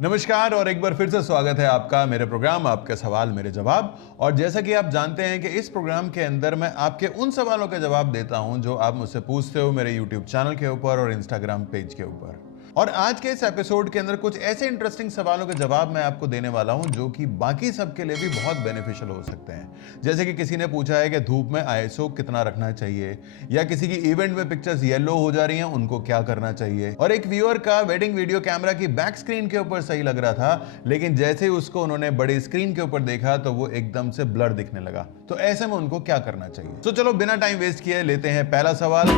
नमस्कार और एक बार फिर से स्वागत है आपका मेरे प्रोग्राम आपके सवाल मेरे जवाब। और जैसा कि आप जानते हैं कि इस प्रोग्राम के अंदर मैं आपके उन सवालों के जवाब देता हूं जो आप मुझसे पूछते हो मेरे यूट्यूब चैनल के ऊपर और इंस्टाग्राम पेज के ऊपर। और आज के इस एपिसोड के अंदर कुछ ऐसे इंटरेस्टिंग सवालों के जवाब मैं आपको देने वाला हूं जो कि बाकी सबके लिए भी बहुत बेनिफिशियल हो सकते हैं। जैसे कि किसी ने पूछा है कि धूप में आईएसओ कितना रखना चाहिए, या किसी की इवेंट में पिक्चर्स येलो हो जा रही हैं उनको क्या करना चाहिए। और एक व्यूअर का वेडिंग वीडियो कैमरा की बैक स्क्रीन के ऊपर सही लग रहा था, लेकिन जैसे ही उसको उन्होंने बड़ी स्क्रीन के ऊपर देखा तो वो एकदम से ब्लर दिखने लगा। तो ऐसे में उनको क्या करना चाहिए। तो चलो बिना टाइम वेस्ट किए लेते हैं पहला सवाल।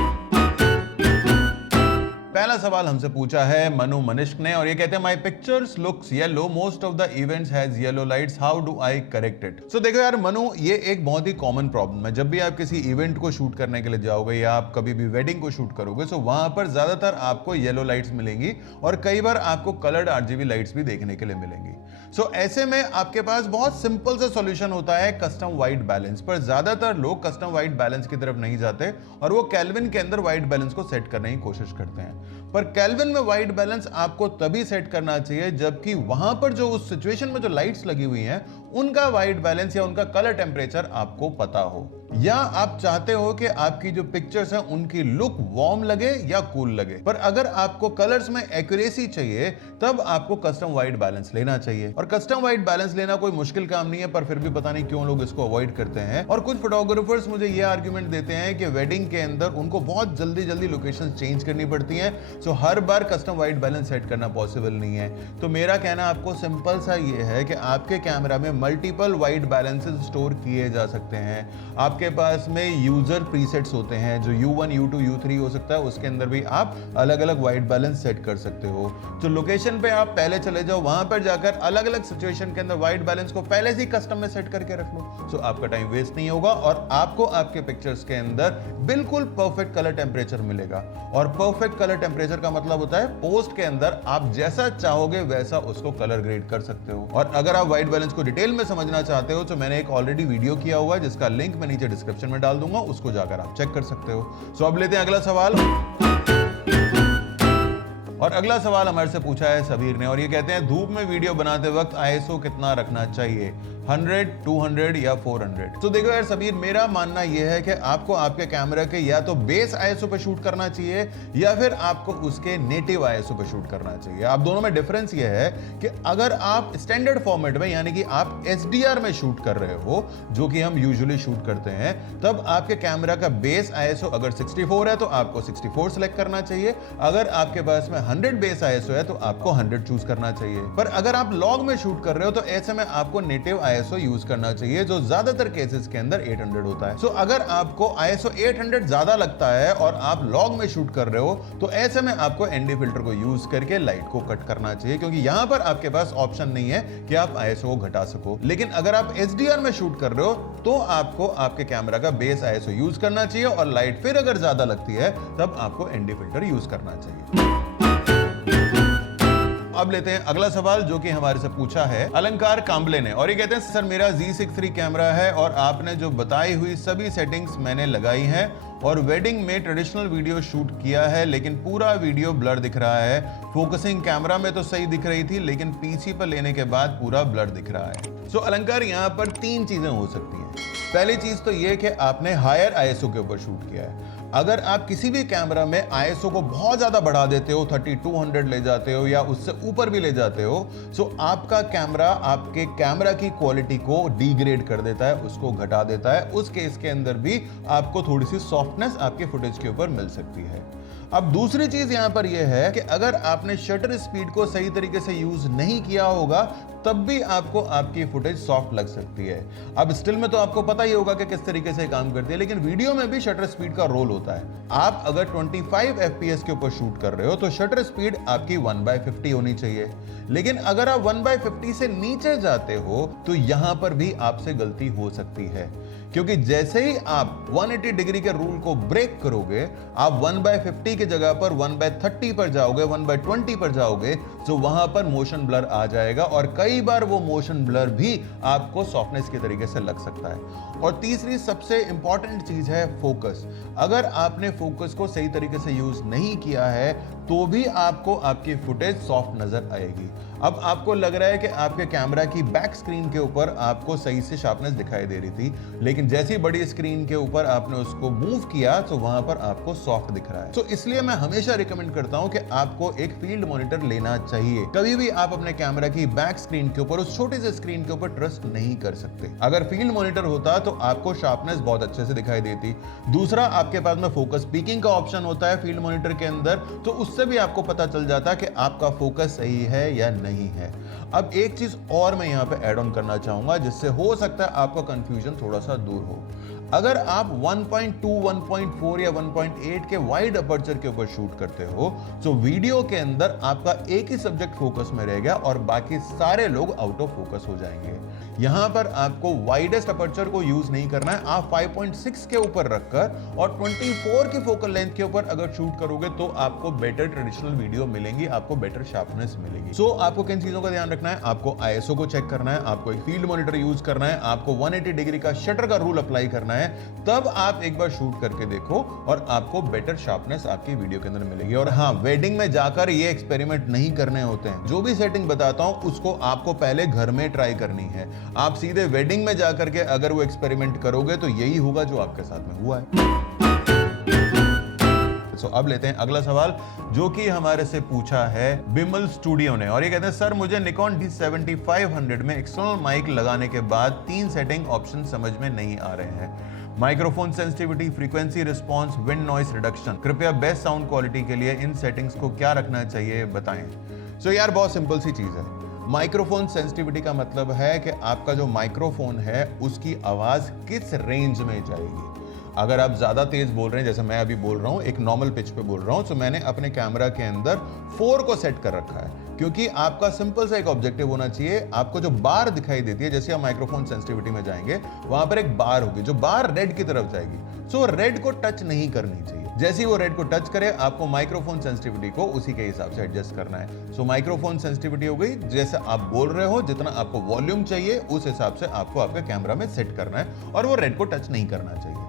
पहला सवाल हमसे पूछा है मनु मनिष्क ने, और ये कहते हैं my pictures looks yellow, most of the events has yellow lights, how do I correct it. So देखो यार मनु, ये एक बहुत ही कॉमन प्रॉब्लम है। जब भी आप किसी इवेंट को शूट करने के लिए जाओगे या आप कभी भी वेडिंग को शूट करोगे तो वहां पर ज्यादातर आपको येलो लाइट्स मिलेंगी और कई बार आपको कलर्ड आरजीबी लाइट्स भी देखने के लिए मिलेंगी। सो ऐसे में आपके पास बहुत सिंपल सा सॉल्यूशन होता है कस्टम वाइट बैलेंस। पर ज्यादातर लोग कस्टम वाइट बैलेंस की तरफ नहीं जाते और वो केल्विन के अंदर वाइट बैलेंस को सेट करने की कोशिश करते हैं। पर केल्विन में वाइट बैलेंस आपको तभी सेट करना चाहिए जबकि वहां पर जो उस सिचुएशन में जो लाइट्स लगी हुई हैं उनका वाइट बैलेंस या उनका कलर टेम्परेचर आपको पता हो, या आप चाहते हो कि आपकी जो पिक्चर्स हैं उनकी लुक वार्म लगे या कूल लगे। पर अगर आपको कलर्स में एक्यूरेसी चाहिए तब आपको कस्टम वाइट बैलेंस लेना चाहिए। और कस्टम वाइट बैलेंस लेना कोई मुश्किल काम नहीं है, पर फिर भी पता नहीं क्यों लोग इसको अवॉइड करते हैं। और कुछ फोटोग्राफर्स मुझे ये आर्ग्यूमेंट देते हैं कि वेडिंग के अंदर उनको बहुत जल्दी जल्दी लोकेशन चेंज करनी पड़ती है, सो हर बार कस्टम वाइट बैलेंस सेट करना पॉसिबल नहीं है। तो मेरा कहना आपको सिंपल सा ये है कि आपके कैमरा में मल्टीपल वाइट बैलेंसेस स्टोर किए जा सकते हैं। आपके पास में यूजर प्रीसेट्स होते हैं जो U1, U2, U3 हो सकता है, उसके अंदर भी आप अलग अलग वाइट बैलेंस सेट कर सकते हो। तो लोकेशन पे आप पहले चले जाओ, वहां पर जाकर अलग अलग सिचुएशन के अंदर वाइट बैलेंस को पहले से ही कस्टम में सेट करके रख लो। सो आपका टाइम वेस्ट नहीं होगा और आपको आपके पिक्चर्स के अंदर बिल्कुल परफेक्ट कलर टेम्परेचर मिलेगा। और परफेक्ट कलर टेम्परेचर का मतलब होता है पोस्ट के अंदर आप जैसा चाहोगे वैसा उसको कलर ग्रेड कर सकते हो। और अगर आप वाइट बैलेंस को डिटेल में समझना चाहते हो तो मैंने एक ऑलरेडी वीडियो किया हुआ है जिसका लिंक मैं नीचे डिस्क्रिप्शन में डाल दूंगा, उसको जाकर आप चेक कर सकते हो। सो अब लेते हैं अगला सवाल। और अगला सवाल हमारे से पूछा है सबीर ने, और ये कहते हैं धूप में वीडियो बनाते वक्त आईएसओ कितना रखना चाहिए, 100, 200 या 400। तो देखो यार सबीर, मेरा मानना यह है कि आपको आपके कैमरा के या तो बेस आईएसओ पे शूट करना चाहिए या फिर आपको उसके नेटिव आईएसओ पे शूट करना चाहिए। आप दोनों में डिफरेंस यह है कि अगर आप स्टैंडर्ड फॉर्मेट में यानी कि आप एचडीआर में शूट कर रहे हो, जो कि हम यूजुअली शूट करते हैं, तब आपके कैमरा का बेस आईएसओ अगर 64 है तो आपको 64 सेलेक्ट करना चाहिए। अगर आपके पास में 100 बेस आईएसओ है तो आपको 100 चूज करना चाहिए। पर अगर आप लॉग में शूट कर रहे हो तो ऐसे में आपको नेटिव आईएसओ यूज करना चाहिए, जो ज्यादातर केसेस के अंदर 800 होता है। सो अगर आपको आईएसओ 800 ज्यादा लगता है और आप लॉग में शूट कर रहे हो तो ऐसे में आपको एनडी फिल्टर को यूज करके लाइट को कट करना चाहिए, क्योंकि यहां पर आपके पास ऑप्शन नहीं है कि आप आईएसओ को घटा सको। लेकिन अगर आप एचडीआर में शूट कर रहे हो तो आपको आपके कैमरा का बेस आईएसओ यूज करना चाहिए और लाइट फिर अगर ज्यादा लगती है तब आपको एनडी फिल्टर यूज करना चाहिए। अब लेते हैं अगला सवाल जो कि हमारे से पूछा है अलंकार कांबले ने, और ये कहते हैं सर मेरा Z6 कैमरा है और आपने जो बताई हुई सभी सेटिंग्स मैंने लगाई हैं और वेडिंग में ट्रेडिशनल वीडियो शूट किया है, लेकिन पूरा वीडियो ब्लर दिख रहा है। फोकसिंग कैमरा में तो सही दिख रही थी लेकिन पीसी पर लेने के बाद पूरा ब्लर दिख रहा है। सो अलंकार, यहाँ पर 3 चीजें हो सकती हैं। पहली चीज तो यह कि आपने हायर आईएसओ के ऊपर शूट किया है। अगर आप किसी भी कैमरा में आईएसओ को बहुत ज्यादा बढ़ा देते हो, 3200 ले जाते हो या उससे ऊपर भी ले जाते हो, सो आपका कैमरा आपके कैमरा की क्वालिटी को डिग्रेड कर देता है, उसको घटा देता है। उस केस के अंदर भी आपको थोड़ी सी सॉफ्टनेस आपके फुटेज के ऊपर मिल सकती है। अब दूसरी चीज यहां पर यह है कि अगर आपने शटर स्पीड को सही तरीके से यूज नहीं किया होगा तब भी आपको आपकी फुटेज सॉफ्ट लग सकती है। अब स्टिल में तो आपको पता ही होगा कि किस तरीके से काम करती है, लेकिन वीडियो में भी शटर स्पीड का रोल होता है। आप अगर 25 FPS के ऊपर शूट कर रहे हो तो शटर स्पीड आपकी 1/50 होनी चाहिए, लेकिन अगर आप 1/50 से नीचे जाते हो तो यहां पर भी आपसे गलती हो सकती है, क्योंकि जैसे ही आप 180 डिग्री के रूल को ब्रेक करोगे, आप 1/50 की जगह पर 1/30 पर जाओगे, 1/20 पर जाओगे, तो वहां पर मोशन ब्लर आ जाएगा और कई बार वो मोशन ब्लर भी आपको सॉफ्टनेस के तरीके से लग सकता है। और तीसरी सबसे इंपॉर्टेंट चीज है फोकस। अगर आपने फोकस को सही तरीके से यूज नहीं किया है तो भी आपको आपकी फुटेज सॉफ्ट नजर आएगी। अब आपको लग रहा है कि आपके कैमरा की बैक स्क्रीन के ऊपर आपको सही से शार्पनेस दिखाई दे रही थी, लेकिन जैसी बड़ी स्क्रीन के ऊपर आपने उसको मूव किया तो वहां पर आपको सॉफ्ट दिख रहा है। तो इसलिए मैं हमेशा रिकमेंड करता हूं कि आपको एक फील्ड मॉनिटर लेना चाहिए। कभी भी आप अपने कैमरा की बैक स्क्रीन के ऊपर, उस छोटे से स्क्रीन के ऊपर ट्रस्ट नहीं कर सकते। अगर फील्ड मॉनिटर होता तो आपको शार्पनेस बहुत अच्छे से दिखाई देती। दूसरा, आपके पास में फोकस पीकिंग का ऑप्शन होता है फील्ड मॉनिटर के अंदर, तो उससे भी आपको पता चल जाता कि आपका फोकस सही है या नहीं है। अब एक चीज और मैं यहां पे ऐड ऑन करना चाहूंगा जिससे हो सकता है आपका कंफ्यूजन थोड़ा सा दूर हो। अगर आप 1.2, 1.4 या 1.8 के वाइड अपर्चर के ऊपर शूट करते हो तो वीडियो के अंदर आपका एक ही सब्जेक्ट फोकस में रहेगा और बाकी सारे लोग आउट ऑफ फोकस हो जाएंगे। यहां पर आपको वाइडेस्ट अपर्चर को यूज नहीं करना है। आप 5.6 के ऊपर रखकर और 24 की फोकल लेंथ के ऊपर अगर शूट करोगे तो आपको बेटर ट्रेडिशनल वीडियो मिलेंगी, आपको बेटर शार्पनेस मिलेगी। सो आपको किन चीजों का ध्यान रखना है? आपको आईएसओ को चेक करना है, आपको एक फील्ड मॉनिटर यूज करना है, आपको 180 डिग्री का शटर का रूल अप्लाई करना है। तब आप एक बार शूट करके देखो और आपको बेटर शार्पनेस आपकी वीडियो के अंदर मिलेगी। और हाँ, वेडिंग में जाकर ये एक्सपेरिमेंट नहीं करने होते हैं। जो भी सेटिंग बताता हूं उसको आपको पहले घर में ट्राई करनी है। आप सीधे वेडिंग में जाकर के अगर वो एक्सपेरिमेंट करोगे तो यही होगा जो आपके साथ में हुआ है। अब लेते हैं अगला सवाल जो कि हमारे से पूछा है बिमल स्टूडियो ने, और ये कहते हैं सर मुझे निकॉन D7500 में एक्सटर्नल माइक लगाने के बाद 3 सेटिंग ऑप्शन समझ में नहीं आ रहे हैं। Microphone sensitivity, frequency response, wind noise reduction. कृपया बेस्ट साउंड क्वालिटी के लिए इन सेटिंग्स को क्या रखना चाहिए बताएं। सो यार बहुत सिंपल सी चीज है। माइक्रोफोन सेंसिटिविटी का मतलब है कि आपका जो माइक्रोफोन है उसकी आवाज किस रेंज में जाएगी। अगर आप ज्यादा तेज बोल रहे हैं, जैसे मैं अभी बोल रहा हूं, एक नॉर्मल पिच पे बोल रहा हूं, तो मैंने अपने कैमरा के अंदर 4 को सेट कर रखा है, क्योंकि आपका सिंपल सा एक ऑब्जेक्टिव होना चाहिए। आपको जो बार दिखाई देती है, जैसे आप माइक्रोफोन सेंसिटिविटी में जाएंगे वहां पर एक बार होगी, जो बार रेड की तरफ जाएगी। सो रेड को टच नहीं करनी चाहिए। जैसे ही वो रेड को टच करे आपको माइक्रोफोन सेंसिटिविटी को उसी के हिसाब से एडजस्ट करना है। सो माइक्रोफोन सेंसिटिविटी हो गई, जैसे आप बोल रहे हो जितना आपको वॉल्यूम चाहिए उस हिसाब से आपको आपके कैमरा में सेट करना है और वो रेड को टच नहीं करना चाहिए।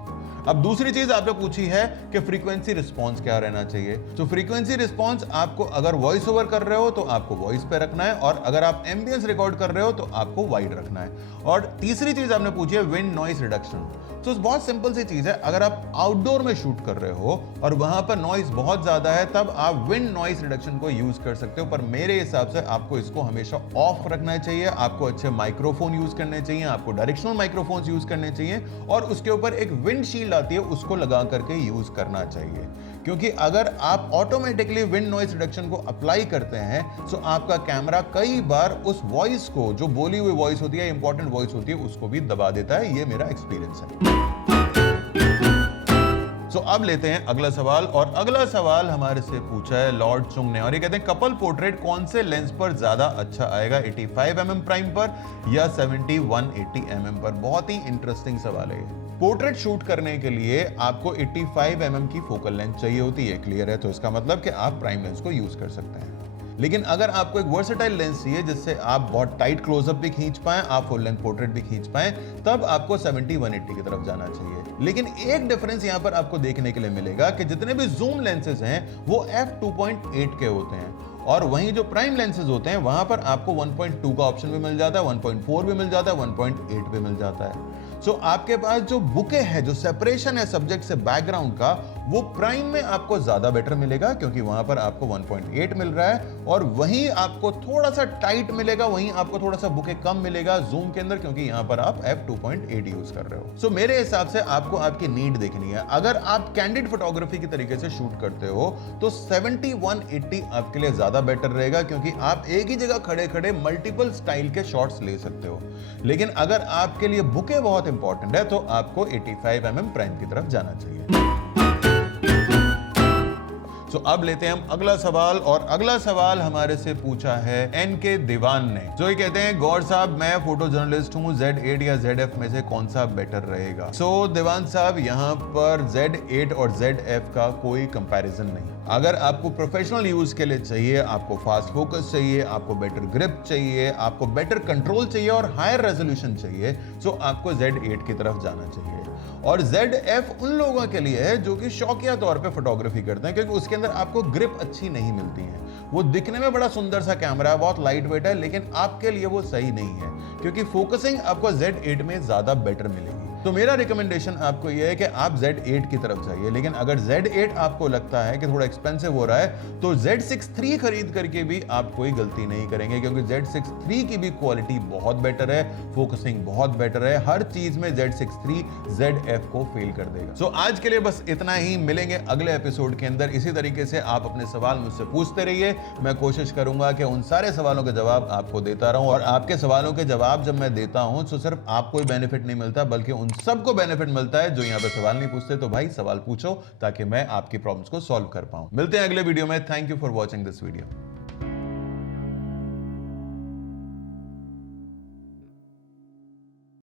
अब दूसरी चीज आपने पूछी है कि फ्रीक्वेंसी रिस्पांस क्या रहना चाहिए। तो फ्रीक्वेंसी रिस्पांस आपको अगर वॉइस ओवर कर रहे हो तो आपको वॉइस पे रखना है, और अगर आप एम्बियंस रिकॉर्ड कर रहे हो तो आपको वाइड रखना है। और तीसरी चीज आपने पूछी है विंड नॉइस रिडक्शन। तो बहुत सिंपल सी चीज है, अगर आप आउटडोर में शूट कर रहे हो और वहां पर नॉइस बहुत ज्यादा है तब आप विंड नॉइस रिडक्शन को यूज कर सकते हो, पर मेरे हिसाब से आपको इसको हमेशा ऑफ रखना चाहिए। आपको अच्छे माइक्रोफोन यूज करने चाहिए, आपको डायरेक्शनल माइक्रोफोन्स यूज करने चाहिए, और उसके ऊपर एक विंड शील्ड आती है उसको लगा करके यूज करना चाहिए। क्योंकि अगर आप ऑटोमेटिकली विंड नॉइस रिडक्शन को अप्लाई करते हैं तो आपका कैमरा कई बार उस वॉइस को, जो बोली हुई वॉइस होती है, इंपॉर्टेंट वॉइस होती है, उसको भी दबा देता है। ये मेरा एक्सपीरियंस है। अब लेते हैं अगला सवाल, और अगला सवाल हमारे से पूछा है लॉर्ड चुंग ने, और ये कहते हैं कपल पोर्ट्रेट कौन से लेंस पर ज्यादा अच्छा आएगा, 85mm प्राइम पर या 70-180 mm पर। बहुत ही इंटरेस्टिंग सवाल है। पोर्ट्रेट शूट करने के लिए आपको 85mm की फोकल लेंथ चाहिए होती है, क्लियर है। तो इसका मतलब कि आप प्राइम लेंस को यूज कर सकते हैं। लेकिन अगर आपको एक वर्सेटाइल लेंस चाहिए जिससे आप बहुत टाइट क्लोजअप भी खींच पाएं, आप फुल लेंथ पोर्ट्रेट भी खींच पाएं, तब आपको 70-180 की तरफ जाना चाहिए। लेकिन एक डिफरेंस यहां पर आपको देखने के लिए मिलेगा कि जितने भी जूम लेंसेज हैं वो f2.8 के होते हैं, और वहीं जो प्राइम लेंसेज होते हैं वहां पर आपको 1.2 का ऑप्शन भी मिल जाता है, 1.4 भी मिल जाता है, 1.8 भी मिल जाता है। सो आपके पास जो बुके है, जो सेपरेशन है सब्जेक्ट से बैकग्राउंड का, वो प्राइम में आपको ज्यादा बेटर मिलेगा, क्योंकि वहां पर आपको 1.8 मिल रहा है, और वहीं आपको थोड़ा सा टाइट मिलेगा, वहीं आपको थोड़ा सा बुके कम मिलेगा जूम के अंदर, क्योंकि यहां पर आप f2.8 यूज कर रहे हो। सो मेरे हिसाब से आपको आपकी नीड देखनी है। अगर आप कैंडिड फोटोग्राफी की तरीके से शूट करते हो तो 70-180 आपके लिए ज्यादा बेटर रहेगा, क्योंकि आप एक ही जगह खड़े खड़े मल्टीपल स्टाइल के शॉट्स ले सकते हो। लेकिन अगर आपके लिए बुके बहुत इंपॉर्टेंट है तो आपको 85mm प्राइम की तरफ जाना चाहिए। सो अब लेते हैं हम अगला सवाल, और अगला सवाल हमारे से पूछा है एनके दीवान ने, जो ये कहते हैं गौर साहब मैं फोटो जर्नलिस्ट हूँ, Z8 या ZF में से कौन सा बेटर रहेगा। सो दीवान साहब यहाँ पर Z8 और ZF का कोई कंपैरिजन नहीं। अगर आपको प्रोफेशनल यूज के लिए चाहिए, आपको फास्ट फोकस चाहिए, आपको बेटर ग्रिप चाहिए, आपको बेटर कंट्रोल चाहिए और हायर रेजोल्यूशन चाहिए, तो आपको Z8 की तरफ जाना चाहिए। और ZF उन लोगों के लिए है जो कि शौकिया तौर पे फोटोग्राफी करते हैं, क्योंकि उसके अंदर आपको ग्रिप अच्छी नहीं मिलती है। वो दिखने में बड़ा सुंदर सा कैमरा है, बहुत लाइट वेट है, लेकिन आपके लिए वो सही नहीं है, क्योंकि फोकसिंग आपको Z8 में ज्यादा बेटर मिलेगी। तो मेरा रिकमेंडेशन आपको यह है कि आप Z8 की तरफ जाइए। लेकिन अगर Z8 आपको लगता है कि थोड़ा एक्सपेंसिव हो रहा है, तो Z6 खरीद करके भी आप कोई गलती नहीं करेंगे, क्योंकि Z6 की भी क्वालिटी बहुत बेटर है, फोकसिंग बहुत बेटर है, हर चीज में Z6 ZF को फेल कर देगा। सो आज के लिए बस इतना ही, मिलेंगे अगले एपिसोड के अंदर। इसी तरीके से आप अपने सवाल मुझसे पूछते रहिए, मैं कोशिश करूंगा कि उन सारे सवालों के जवाब आपको देता रहूं। और आपके सवालों के जवाब जब मैं देता हूं तो सिर्फ आपको ही बेनिफिट नहीं मिलता, बल्कि उन सबको बेनिफिट मिलता है जो यहाँ पे सवाल नहीं पूछते। तो भाई सवाल पूछो ताकि मैं आपकी प्रॉब्लम्स को सॉल्व कर पाऊं। मिलते हैं अगले वीडियो में। Thank you for watching this video.